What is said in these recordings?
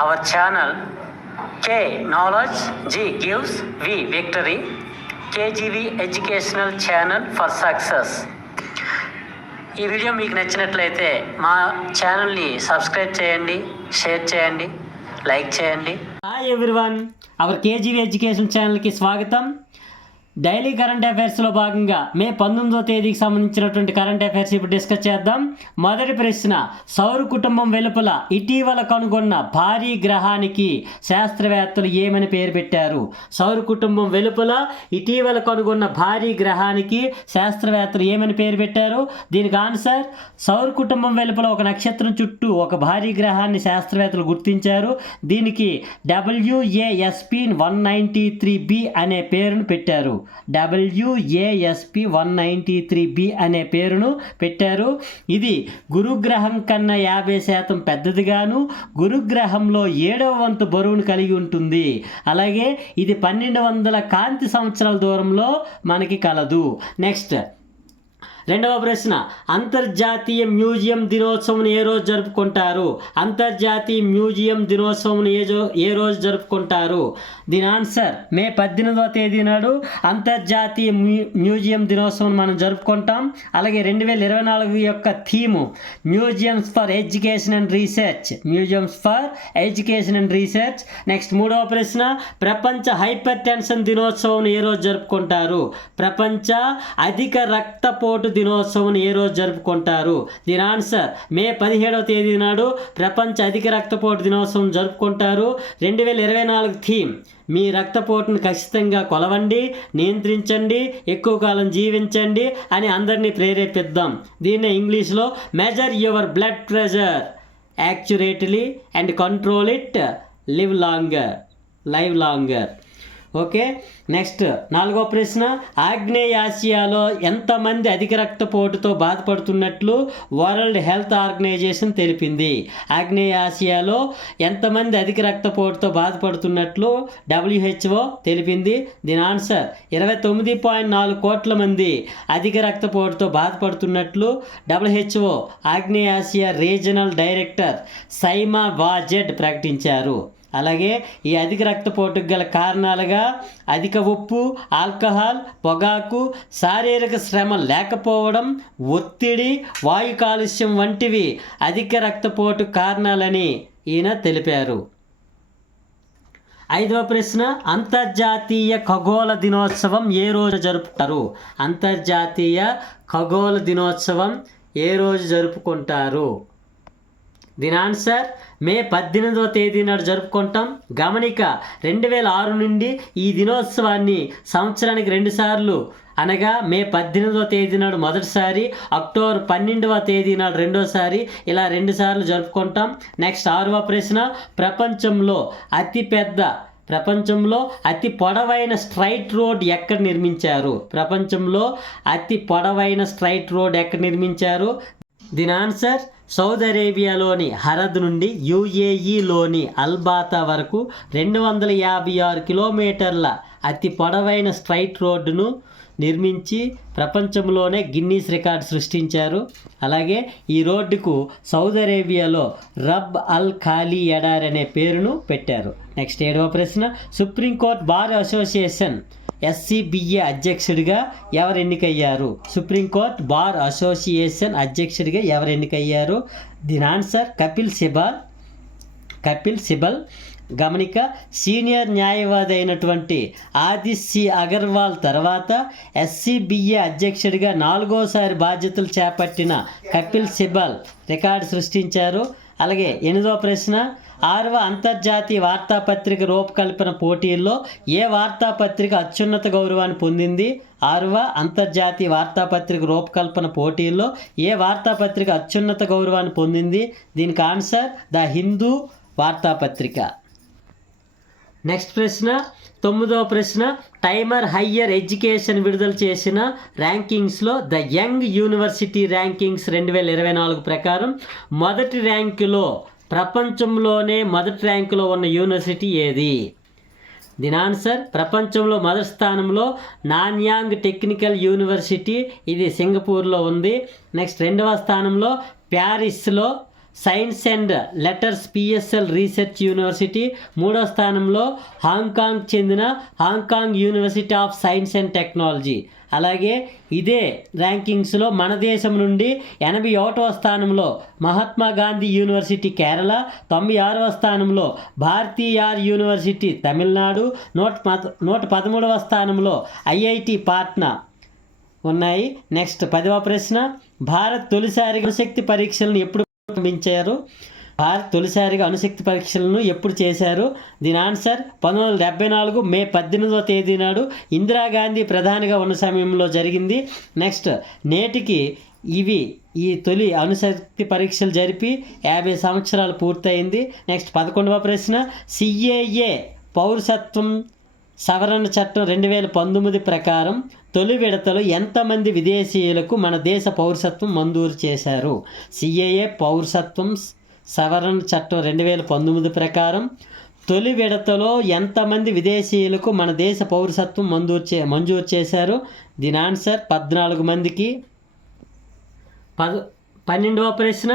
our channel K Knowledge, G gives, V Victory, KGV Educational Channel for Success. ఈ video మీకు నచ్చినట్లయితే మా ఛానల్ని సబ్స్క్రైబ్ చేయండి, షేర్ చేయండి, లైక్ చేయండి. Hi everyone, hour KGV education ఛానల్కి స్వాగతం. డైలీ కరెంట్ అఫైర్స్లో భాగంగా మే 19వ తేదీకి సంబంధించినటువంటి కరెంట్ అఫైర్స్ ఇప్పుడు డిస్కస్ చేద్దాం. మొదటి ప్రశ్న, సౌర కుటుంబం వెలుపల ఇటీవల కనుగొన్న భారీ గ్రహానికి శాస్త్రవేత్తలు ఏమని పేరు పెట్టారు? సౌర కుటుంబం వెలుపల ఇటీవల కనుగొన్న భారీ గ్రహానికి శాస్త్రవేత్తలు ఏమని పేరు పెట్టారు? దీనికి ఆన్సర్, సౌర కుటుంబం వెలుపల ఒక నక్షత్రం చుట్టూ ఒక భారీ గ్రహాన్ని శాస్త్రవేత్తలు గుర్తించారు. దీనికి WASP 193b అనే పేరును పెట్టారు. WASP 193b అనే పేరును పెట్టారు. ఇది గురుగ్రహం కన్నా 50% పెద్దదిగాను, గురుగ్రహంలో 7వ వంతు బరువును కలిగి ఉంటుంది. అలాగే ఇది 1200 కాంతి సంవత్సరాల దూరంలో మనకి కలదు. నెక్స్ట్ రెండవ ప్రశ్న, అంతర్జాతీయ మ్యూజియం దినోత్సవం ఏ రోజు జరుపుకుంటారు? అంతర్జాతీయ మ్యూజియం దినోత్సవం ఏ రోజు జరుపుకుంటారు? దీని ఆన్సర్, మే 18వ తేదీ నాడు అంతర్జాతీయ మ్యూజియం దినోత్సవం మనం జరుపుకుంటాం. అలాగే 2024 యొక్క theme museums for education and research, museums for education and research. Next మూడవ ప్రశ్న, ప్రపంచ హైపర్ టెన్షన్ దినోత్సవం ఏ రోజు జరుపుకుంటారు? ప్రపంచ అధిక రక్తపోటు దినోత్సవం ఏ రోజు జరుపుకుంటారు? దీని ఆన్సర్, మే 17వ తేదీ నాడు ప్రపంచ అధిక రక్తపోటు దినోత్సవం జరుపుకుంటారు. 2024 థీమ్, మీ రక్తపోటును ఖచ్చితంగా కొలవండి, నియంత్రించండి, ఎక్కువ కాలం జీవించండి అని అందరినీ ప్రేరేపిద్దాం. దీన్నే ఇంగ్లీష్లో measure your blood pressure accurately and control it, live longer. Okay, next నాలుగో ప్రశ్న, ఆగ్నేయాసియాలో ఎంతమంది అధిక రక్తపోటుతో బాధపడుతున్నట్లు వరల్డ్ హెల్త్ ఆర్గనైజేషన్ తెలిపింది? ఆగ్నేయాసియాలో ఎంతమంది అధిక రక్తపోటుతో బాధపడుతున్నట్లు WHO తెలిపింది? దీని ఆన్సర్, 29.4 కోట్ల మంది అధిక రక్తపోటుతో బాధపడుతున్నట్లు WHO ఆగ్నేయాసియా రీజనల్ డైరెక్టర్ సైమా వాజెడ్ ప్రకటించారు. అలాగే ఈ అధిక రక్తపోటుకు గల కారణాలుగా అధిక ఉప్పు, ఆల్కహాల్, పొగాకు, శారీరక శ్రమ లేకపోవడం, ఒత్తిడి, వాయు కాలుష్యం వంటివి అధిక రక్తపోటు కారణాలని ఈయన తెలిపారు. ఐదవ ప్రశ్న, అంతర్జాతీయ ఖగోళ దినోత్సవం ఏ రోజు జరుపుకుంటారు? అంతర్జాతీయ ఖగోళ దినోత్సవం ఏ రోజు జరుపుకుంటారు? దీని ఆన్సర్, మే 18వ తేదీ నాడు జరుపుకుంటాం. గమనిక, 2006 నుండి ఈ దినోత్సవాన్ని సంవత్సరానికి 2 సార్లు, అనగా మే 18వ తేదీ నాడు మొదటిసారి, అక్టోబర్ 12వ తేదీ నాడు రెండోసారి, ఇలా 2 సార్లు జరుపుకుంటాం. నెక్స్ట్ 6వ ప్రశ్న, ప్రపంచంలో అతి పొడవైన స్ట్రైట్ రోడ్ ఎక్కడ నిర్మించారు? ప్రపంచంలో అతి పొడవైన స్ట్రైట్ రోడ్ ఎక్కడ నిర్మించారు? దీని ఆన్సర్, సౌదీ అరేబియాలోని హరద్ నుండి UAEలోని అల్బాతా వరకు 256 కిలోమీటర్ల అతి పొడవైన స్ట్రైట్ రోడ్డును నిర్మించి ప్రపంచంలోనే గిన్నీస్ రికార్డ్ సృష్టించారు. అలాగే ఈ రోడ్డుకు సౌదీ అరేబియాలో రబ్ అల్ ఖాలీ ఎడారి అనే పేరును పెట్టారు. నెక్స్ట్ 7వ ప్రశ్న, సుప్రీంకోర్టు బార్ అసోసియేషన్ SCBA అధ్యక్షుడిగా ఎవరు ఎన్నికయ్యారు? సుప్రీంకోర్టు బార్ అసోసియేషన్ అధ్యక్షుడిగా ఎవరు ఎన్నికయ్యారు? దీని ఆన్సర్, కపిల్ సిబల్. గమనిక, సీనియర్ న్యాయవాది అయినటువంటి ఆదిశ్ C అగర్వాల్ తర్వాత SCBA అధ్యక్షుడిగా 4వసారి బాధ్యతలు చేపట్టిన కపిల్ సిబల్ రికార్డు సృష్టించారు. అలాగే 8వ ప్రశ్న, 6వ అంతర్జాతీయ వార్తాపత్రిక రూపకల్పన పోటీల్లో ఏ వార్తాపత్రిక అత్యున్నత గౌరవాన్ని పొందింది? 6వ అంతర్జాతీయ వార్తాపత్రిక రూపకల్పన పోటీల్లో ఏ వార్తాపత్రిక అత్యున్నత గౌరవాన్ని పొందింది? దీనికి ఆన్సర్, ద హిందూ వార్తాపత్రిక. నెక్స్ట్ ప్రశ్న 9వ ప్రశ్న, టైమర్ హయ్యర్ ఎడ్యుకేషన్ విడుదల చేసిన ర్యాంకింగ్స్లో ద యంగ్ యూనివర్సిటీ ర్యాంకింగ్స్ 2024 ప్రకారం ప్రపంచంలోనే మొదటి ర్యాంకులో ఉన్న యూనివర్సిటీ ఏది? దీని ఆన్సర్, ప్రపంచంలో మొదటి స్థానంలో నాన్యాంగ్ టెక్నికల్ యూనివర్సిటీ, ఇది సింగపూర్లో ఉంది. నెక్స్ట్ 2వ స్థానంలో ప్యారిస్లో science and letters PSL research university. మూడో స్థానంలో హాంకాంగ్ చెందిన Hong Kong university of science and technology. అలాగే ఇదే ర్యాంకింగ్స్లో మన దేశం నుండి 81వ స్థానంలో మహాత్మా గాంధీ యూనివర్సిటీ కేరళ, 96వ స్థానంలో భారతీయార్ యూనివర్సిటీ తమిళనాడు, 113వ స్థానంలో ఐఐటి పాట్నా ఉన్నాయి. నెక్స్ట్ 10వ ప్రశ్న, భారత్ తొలిసారిగా అణుశక్తి పరీక్షలను ఎప్పుడు ప్రారంభించారు? భారత్ తొలిసారిగా అణుశక్తి పరీక్షలను ఎప్పుడు చేశారు? దీని ఆన్సర్ 1974 మే 18వ తేదీ నాడు ఇందిరాగాంధీ ప్రధానిగా ఉన్న సమయంలో జరిగింది. నెక్స్ట్, నేటికి ఈ తొలి అణుశక్తి పరీక్షలు జరిపి 50 సంవత్సరాలు పూర్తయింది. నెక్స్ట్ 11వ ప్రశ్న, సిఏఏ పౌరసత్వం సవరణ చట్టం 2019 ప్రకారం తొలి విడతలో ఎంతమంది విదేశీయులకు మన దేశ పౌరసత్వం మంజూరు చేశారు? సిఏఏ పౌరసత్వం సవరణ చట్టం 2019 ప్రకారం తొలి విడతలో ఎంతమంది విదేశీయులకు మన దేశ పౌరసత్వం మంజూరు చేశారు? దీని ఆన్సర్ 14 మందికి. 12వ ప్రశ్న,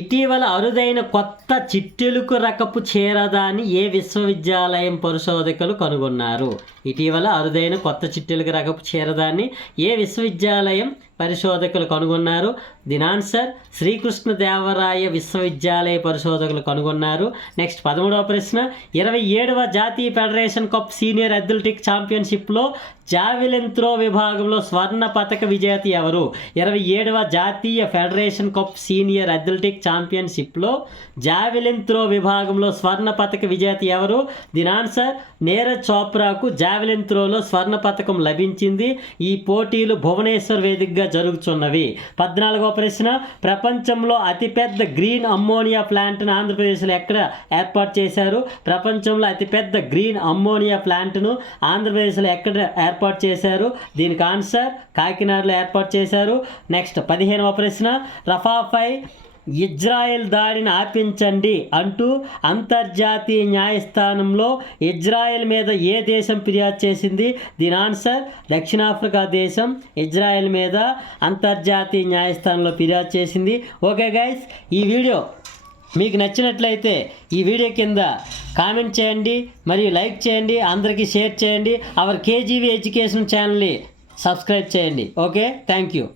ఇటీవల అరుదైన కొత్త చిట్టెలుక రకపు క్షీరదాన్ని ఏ విశ్వవిద్యాలయం పరిశోధకులు కనుగొన్నారు? ఇటీవల అరుదైన కొత్త చిట్టెలుక రకపు క్షీరదాన్ని ఏ విశ్వవిద్యాలయం పరిశోధకులు కనుగొన్నారు? దీని ఆన్సర్ శ్రీకృష్ణదేవరాయ విశ్వవిద్యాలయ పరిశోధకులు కనుగొన్నారు. నెక్స్ట్ 13వ ప్రశ్న, 27వ జాతీయ ఫెడరేషన్ కప్ సీనియర్ అథ్లెటిక్ ఛాంపియన్షిప్లో జావెలిన్ త్రో విభాగంలో స్వర్ణ పతక విజేత ఎవరు? 27వ జాతీయ ఫెడరేషన్ కప్ సీనియర్ అథ్లెటిక్ ఛాంపియన్షిప్లో జావెలిన్ త్రో విభాగంలో స్వర్ణ పతక విజేత ఎవరు? దీని ఆన్సర్ నీరజ్ చోప్రాకు జావెలిన్ త్రోలో స్వర్ణ పతకం లభించింది. ఈ పోటీలు భువనేశ్వర్ వేదికగా జరుగుతున్నవి. 14వ ప్రశ్న, ప్రపంచంలో అతిపెద్ద గ్రీన్ అమ్మోనియా ప్లాంట్ను ఆంధ్రప్రదేశ్లో ఎక్కడ ఏర్పాటు చేశారు? ప్రపంచంలో అతిపెద్ద గ్రీన్ అమ్మోనియా ప్లాంట్ను ఆంధ్రప్రదేశ్లో ఎక్కడ ఏర్పాటు చేశారు? దీనికి ఆన్సర్ కాకినాడలో ఏర్పాటు చేశారు. నెక్స్ట్ 15వ ప్రశ్న, రఫాపై ఇజ్రాయెల్ దాడిని ఆపించండి అంటూ అంతర్జాతీయ న్యాయస్థానంలో ఇజ్రాయెల్ మీద ఏ దేశం ఫిర్యాదు చేసింది? దీని ఆన్సర్ దక్షిణాఫ్రికా దేశం ఇజ్రాయెల్ మీద అంతర్జాతీయ న్యాయస్థానంలో ఫిర్యాదు చేసింది. ఓకే గైస్, ఈ వీడియో మీకు నచ్చినట్లయితే ఈ వీడియో కింద కామెంట్ చేయండి, మరియు లైక్ చేయండి, అందరికీ షేర్ చేయండి. అవర్ కేజీవీ ఎడ్యుకేషన్ ఛానల్ని సబ్స్క్రైబ్ చేయండి. Okay, thank you.